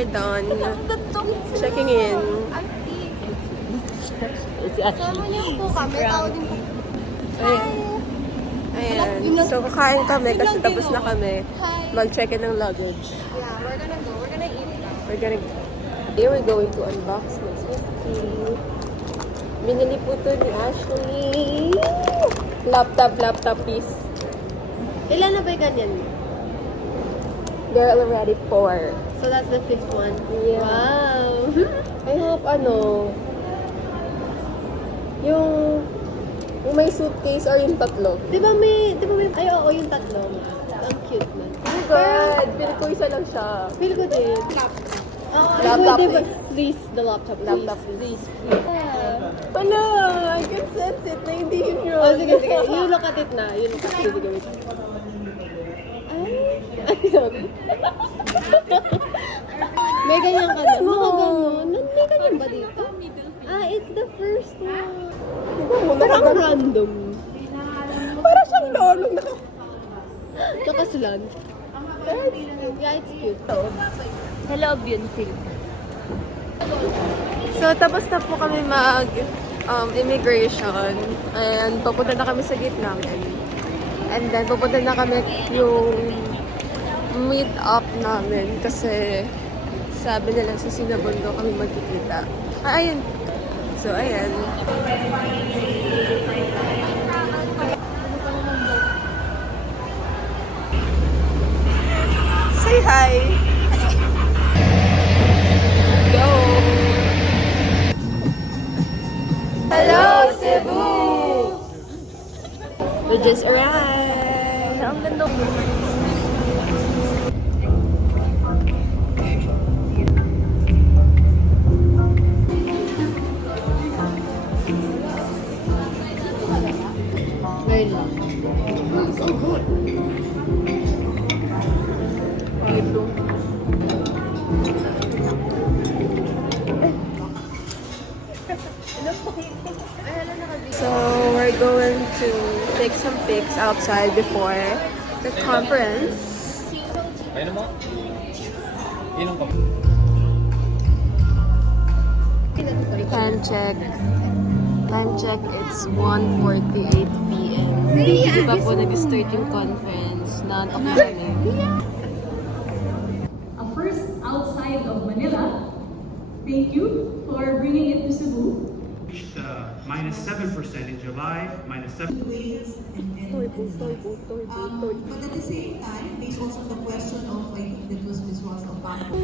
we're done. Checking in. Sama niyo po kami. Tao din po. Ayan. So, kakain kami kasi tapos na kami mag-check-in ng luggage. Yeah, we're gonna go. We're gonna eat now. We're going to unbox my whiskey. Binili po to ni Ashley. Laptop piece. Ilan na ba yung ganyan? There are already 4. So that's the 5th one. Yeah. Wow. I hope yung may suitcase or yung tatlo. Di ba may, ay oo, yung tatlo. Ang cute man. Oh God! Feel ko isa lang siya. Feel ko din. Oo, Laptop, diba? Please, the laptop. Please. Yeah. Wala! I can sense it na hindi yun yun. Oh, sige. You look at it na. You look at it. Sige, wait. Ay, sorry. May ganyan ka na. Baka ganun. May ganyan ba dito? It's the first one. Parang random. Para siyang lolong na. Tsaka slant. Yeah, it's cute. Hello, beautiful. So, tapos na po kami immigration. And pupunta na kami sa gate namin. And then, pupunta na kami yung meet up namin. Kasi, sabi nila sa Sinabondo kami magkikita. Ayun. So, ayan. Say hi! Go! Hello, Cebu! We just arrived! Ang ganda mo. Very long. So good. Ito. So, we're going to take some pics outside before the conference. Time check, it's 1:48 p.m. Hindi pa po nag-start yung conference. Nantok kami. First outside of Manila. Thank you for bringing it to Cebu. Reached -7% in July, -7%. But at the same time, there's also the question of, I think that was Ms. Rosa Paco.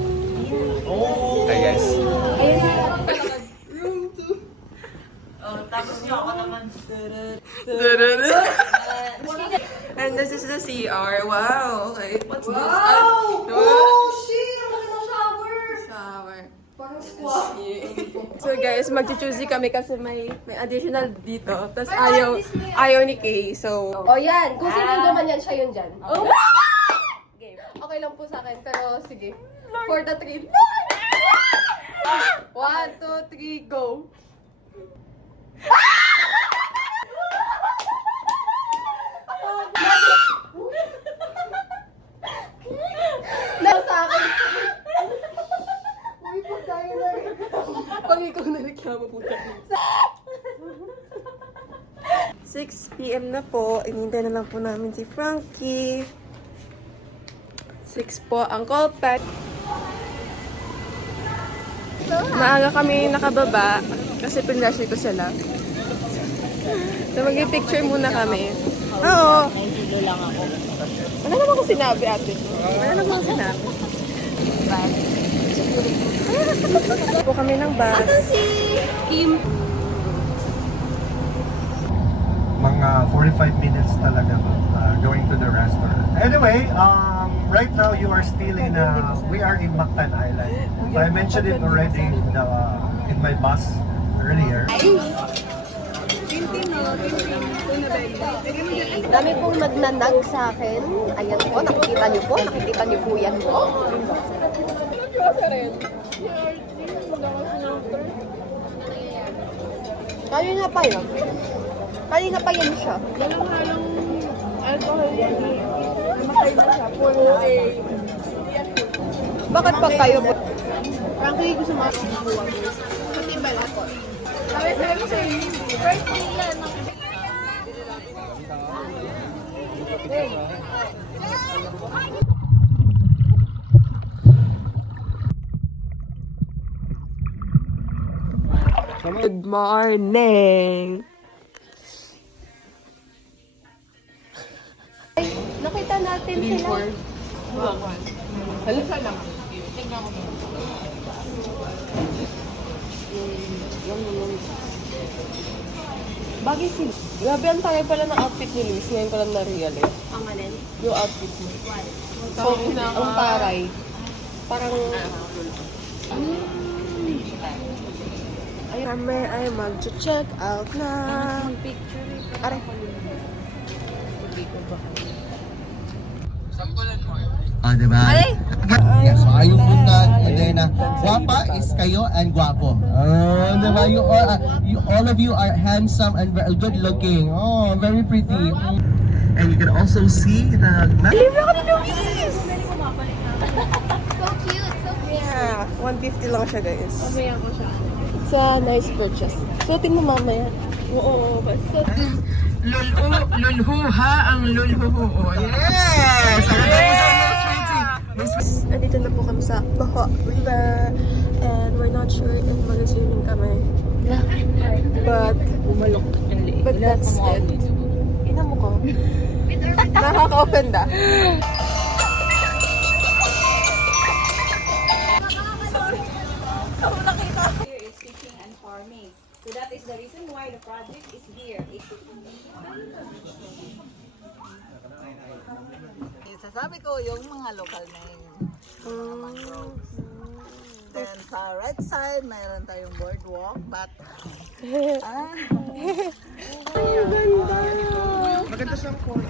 Hi guys. And this is the CR. Wow! Okay, what's this? shit! Ang ganda shower! Shower. Parang squat. So guys, mag-choosy kami kasi may additional dito. Tapos ayaw ni Kay. So, Oh, yan. Kung sino naman yan, siya yun dyan. Oh. Game. Okay lang po sa akin, pero sige. For the 3. 1, 2, 3, go. Nasa akin. Uy, po tayo na rin. pag ikaw na reklamo po tayo. 6 p.m. na po. Inintay na lang po namin si Frankie. 6 po ang call pack. Maaga kami nakababa kasi pinrush ko sila. So mag-picture muna kami. Oo. Wala naman ko sinabi ate. Wala naman ko sinabi. Po kami ng bus. Kim. Mga 45 minutes talaga going to the restaurant. Anyway, right now you are still we are in Mactan Island. So I mentioned it already in my bus earlier. Dami pong nagnanag sa akin. Ayan po, nakikita niyo po. Nakikita niyo po yan po. Kanina pa yun. Kanina pa yan siya. Halong-halong alcohol yan eh. Namatay na siya. Full na eh. Bakit pag kayo po? Frankie, gusto mo ako buwag. Pati balat ko. Sabi ko sa'yo, birthday yan. Good morning! Nakita natin sila. Bagay si... Grabe ang tayo pala ng outfit ni Luis. Ngayon ko lang na-realize. Ang alin? Yung outfit mo. So, ang taray. Parang... Kami ay mag-check out na. Aray. Diba? Yes, so ayun po na, and then, guwapa is kayo and guwapo. Diba? All of you are handsome and very good looking. Oh, very pretty. And you can also see the... Libre ako ni Luis! So cute, so cute. Yeah, 150 lang siya guys. Mamaya ko siya. It's a nice purchase. Suotin mo mamaya. Oo, basta. Lulhuha ang lulhuho. Yes! Nandito na po kami sa Baha River. And we're not sure if mag-swimming kami. But that's it. Ina mo ko. Nakaka-open da. Here is teaching and farming. So that is the reason why the project is here. Sasabi ko yung mga local name. Mga mangrove. Then sa right side, mayroon tayong boardwalk, but Maganda siyang court.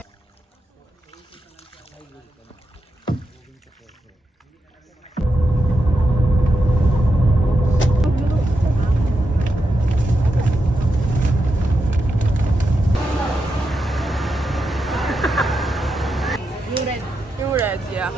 Yung red, yeah.